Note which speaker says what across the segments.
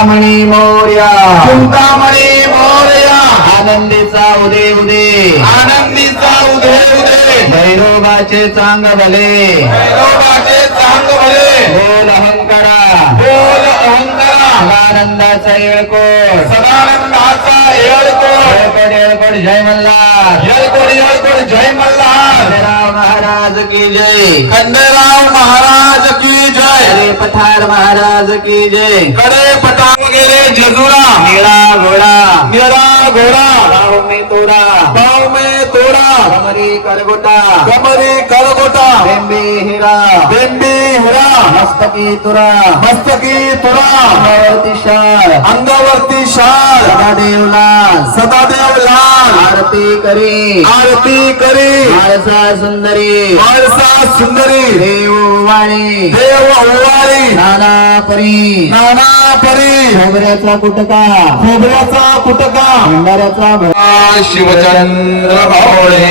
Speaker 1: चिंतामणी मौर्या. चिंतामणी मौर्या. आनंदीचा उदे उदे
Speaker 2: आनंदीचा उदे उदे
Speaker 1: भैरोबाचे चांग भले.
Speaker 2: भैरोबाचे चांग भले.
Speaker 1: बोल अहंकारा.
Speaker 2: बोल अहंकारा.
Speaker 1: सदानंदाचा येळकोट
Speaker 2: सदानंदाचा येळकोट
Speaker 1: येळकोट येळकोट जय मल्ला
Speaker 2: येळकोट येळकोट जय मल्हार.
Speaker 1: महाराज की जय.
Speaker 2: खंडेराव महाराज की जय.
Speaker 1: पठार महाराज की जय.
Speaker 2: कडे पठार जजुरा
Speaker 1: निळा घोडा।
Speaker 2: निळा घोडा।
Speaker 1: भाव मी तोडा
Speaker 2: भाव में तोडा
Speaker 1: कमरी करगोटा।
Speaker 2: कमरी करगोटा।
Speaker 1: बेंबी हिरा।
Speaker 2: बेंबी हिरा।
Speaker 1: मस्तकी तुरा।
Speaker 2: मस्तकी तुरा।
Speaker 1: अंगावरती शाळ
Speaker 2: अंगावरती शाल।
Speaker 1: सदादेव लाल।
Speaker 2: सदादेव लाल।
Speaker 1: आरती करी।
Speaker 2: आरती करी।
Speaker 1: माळसा सुंदरी।
Speaker 2: माळसा सुंदरी।
Speaker 1: देव वाणी
Speaker 2: देव
Speaker 1: नाना परी।
Speaker 2: नाना परी
Speaker 1: खोबऱ्याचा कुटका
Speaker 2: खोबऱ्याचा कुटका
Speaker 1: भंडाऱ्याचा भर
Speaker 2: शिवचंद्र भावळे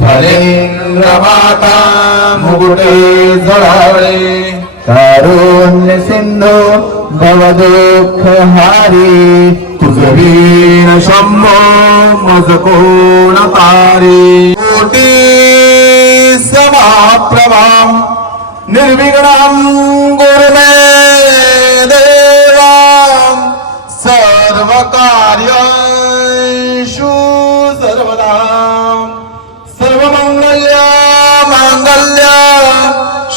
Speaker 2: फलेंद्र माता मुकुटे जळावळे
Speaker 1: कारुण्य सिंधू भवदुःख हारी
Speaker 2: तुझवीन शंभो मज कोण तारी कोटी समाप्रभा निर्विघ्नं गुरुमे कार्यांशु सर्वदा। सर्वमंगल्य मांगल्य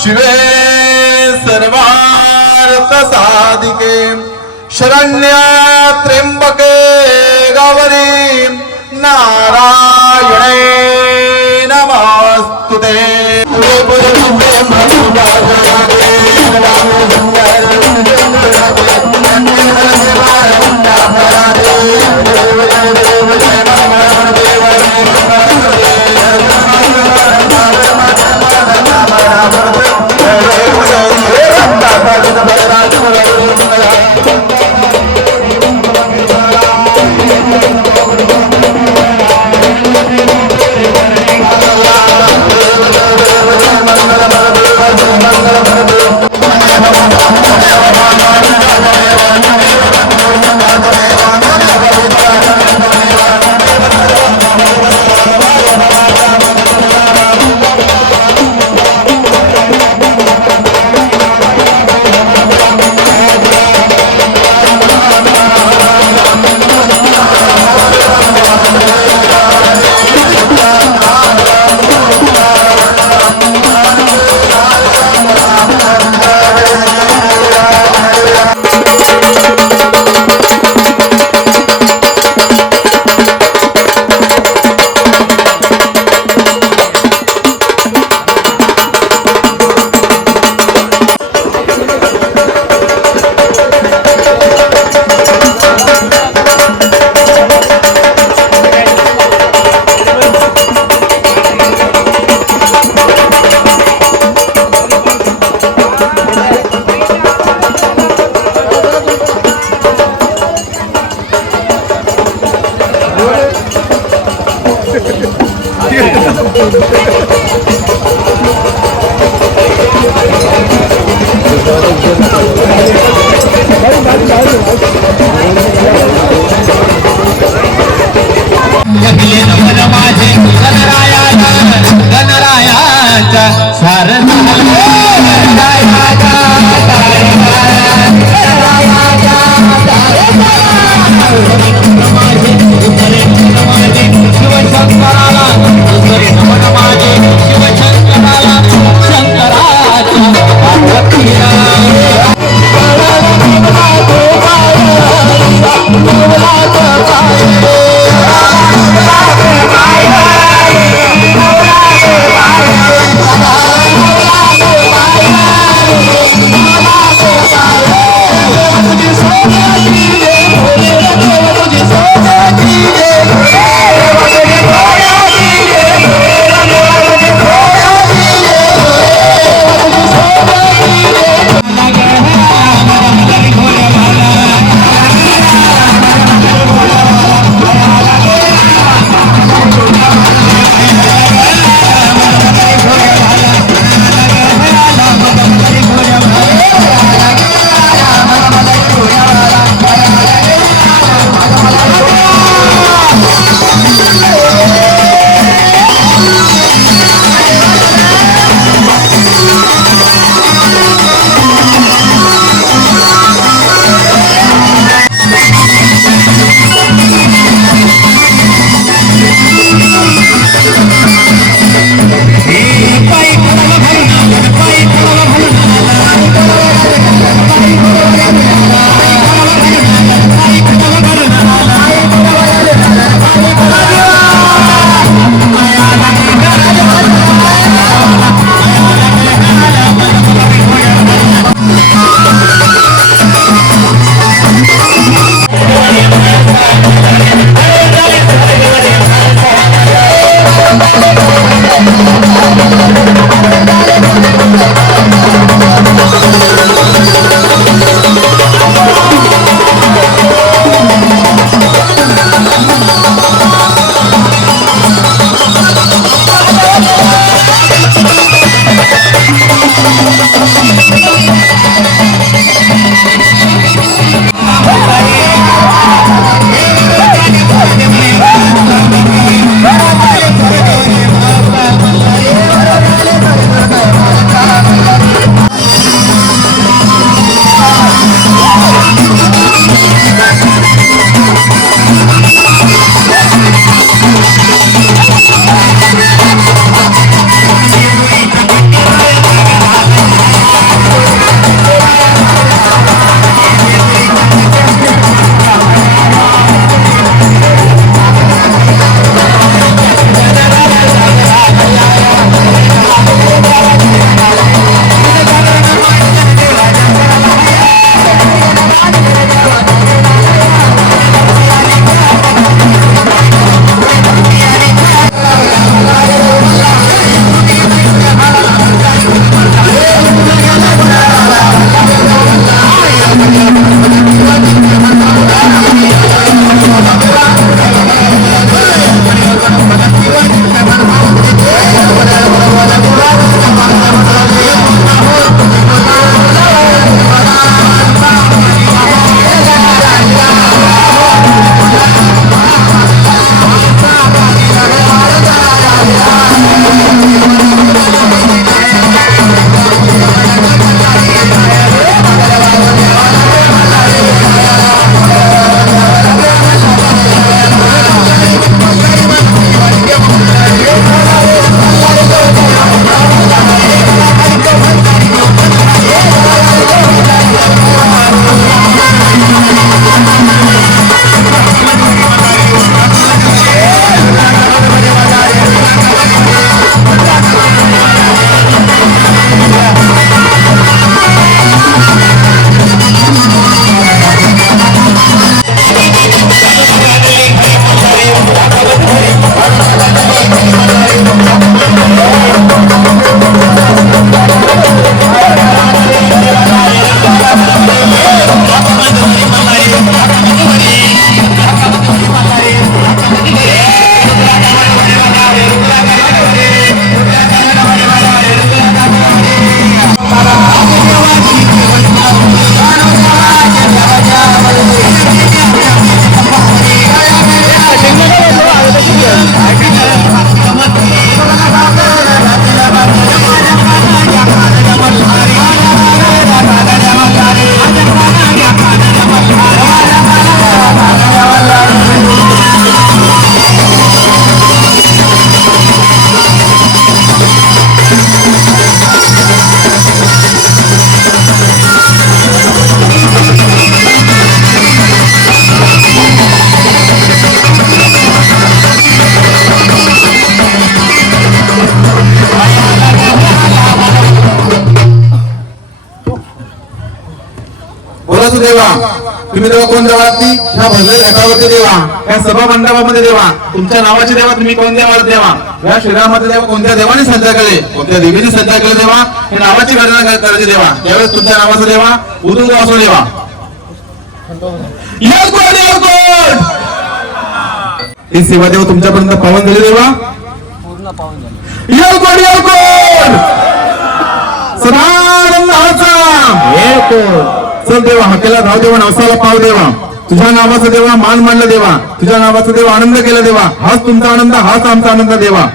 Speaker 2: शिवे सर्वार्थ साधिके शरण्य त्र्यंबके गौरी नारायणे नमस्तुते देवा. तुम्ही तेव्हा कोण देवा? ती ह्या भजले घाटावरती देवा. या सभा मंडपामध्ये देवा. तुमच्या नावाचे देवा तुम्ही कोणत्या देवाला देवा? या शरीरामध्ये देवा कोणत्या देवाने सज्जा केले? कोणत्या देवीने सज्जा केले देवा? हे नावाची गणना कर- करायची देवा. त्यावेळेस तुमच्या नावाचा देवा उदून असो देवा. कोण कोण ही सेवा देवा तुमच्यापर्यंत पावन झाली देवा.
Speaker 3: पूर्ण पाहून झालं
Speaker 2: या कोण या कोण सदानंद हाचा
Speaker 1: हे कोण
Speaker 2: चल देवा हाकेला धाव देवा नवसाला पाव देवा. तुझ्या नावाचा देवा मान मानला देवा. तुझ्या नावाचा देवा आनंद केला देवा. हाच तुमचा आनंद हाच आमचा आनंद देवा.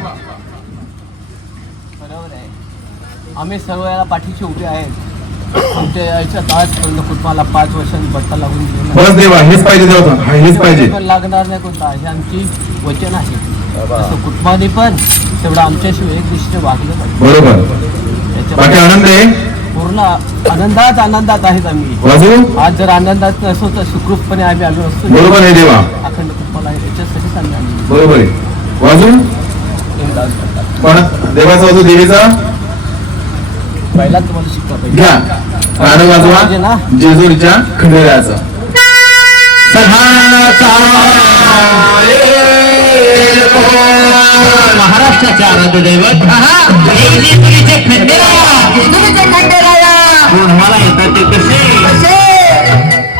Speaker 3: आम्ही सर्व याला पाठीशी उभे आहेत. आमच्या याच्यात आजपर्यंत कुटुंबाला पाच वर्षांनी बट्टा लागून.
Speaker 2: बस देवा हेच पाहिजे देवा हा, हेच पाहिजे.
Speaker 3: पण लागणार नाही कोणता. हे आमची वचन आहे. तसं कुटुंबाने पण तेवढं आमच्याशिवाय एक दृष्टीने वागलं पाहिजे
Speaker 2: बरोबर. बाकी आनंद आहे?
Speaker 3: पूर्ण आनंदात आनंदात आहेत आम्ही. आज जर आनंदात नसतो तर सुखरूपपणे आम्ही आलो असतो.
Speaker 2: बरोबर आहे देवा.
Speaker 3: अखंड कुटुंबाला याच्यासाठीच आम्ही आलो
Speaker 2: बरोबर आहे. वाजू
Speaker 3: एकदाच करतात.
Speaker 2: पण देवाचा वाजू देवीचा?
Speaker 3: पहिला तुम्हाला पाहिजे
Speaker 2: गाणं वाजवा. जेजुरीच्या खंडेरायाचा
Speaker 1: महाराष्ट्राचे आराध्य दैवत. जेजुरीचे मला येतात ते कसे?
Speaker 2: कसे?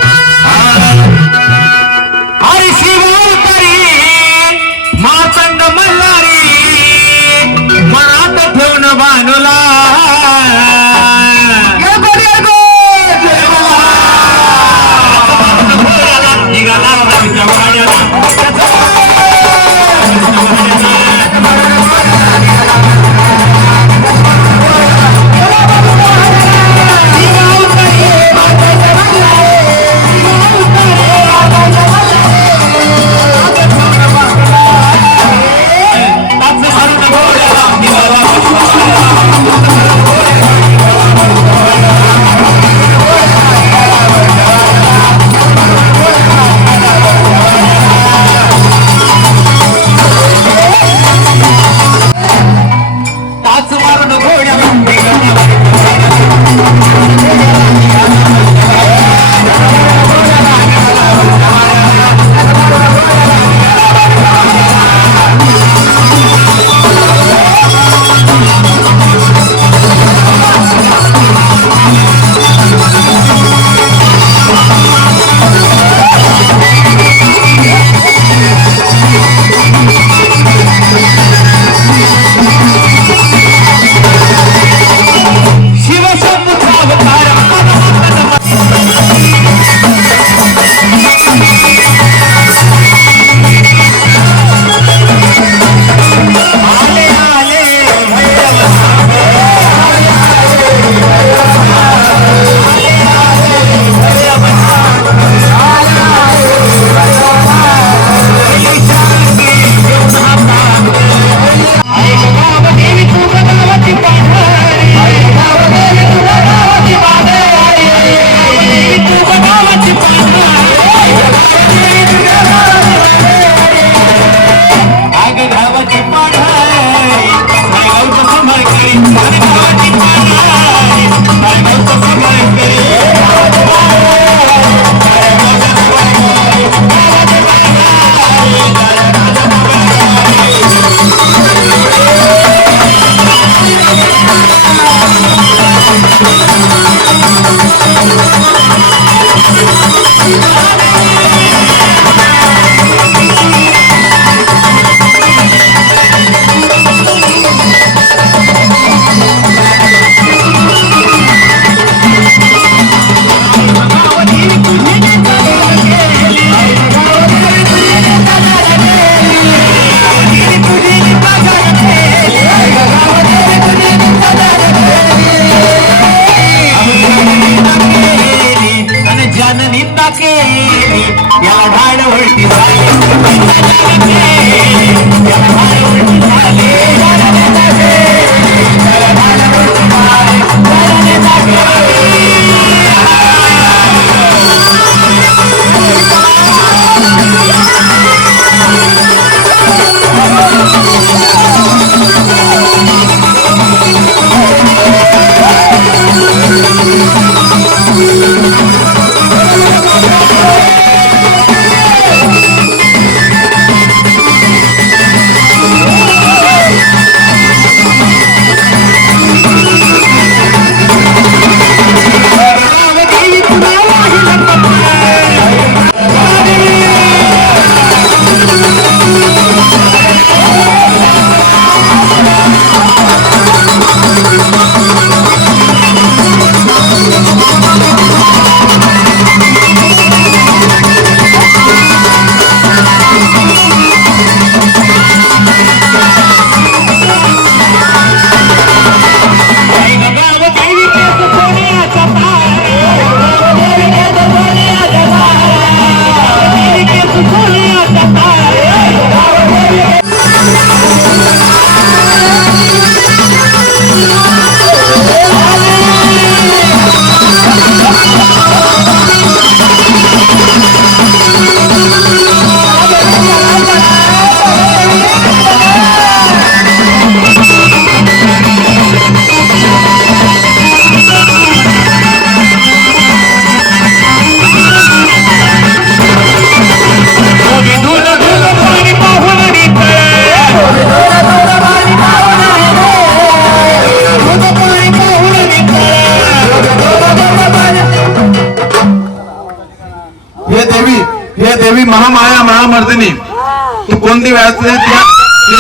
Speaker 2: किती वेळा तुझ्या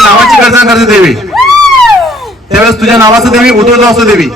Speaker 2: नावाची गर्जना करते देवी. त्यावेळेस तुझ्या नावाचं देवी उतरतो असं देवी.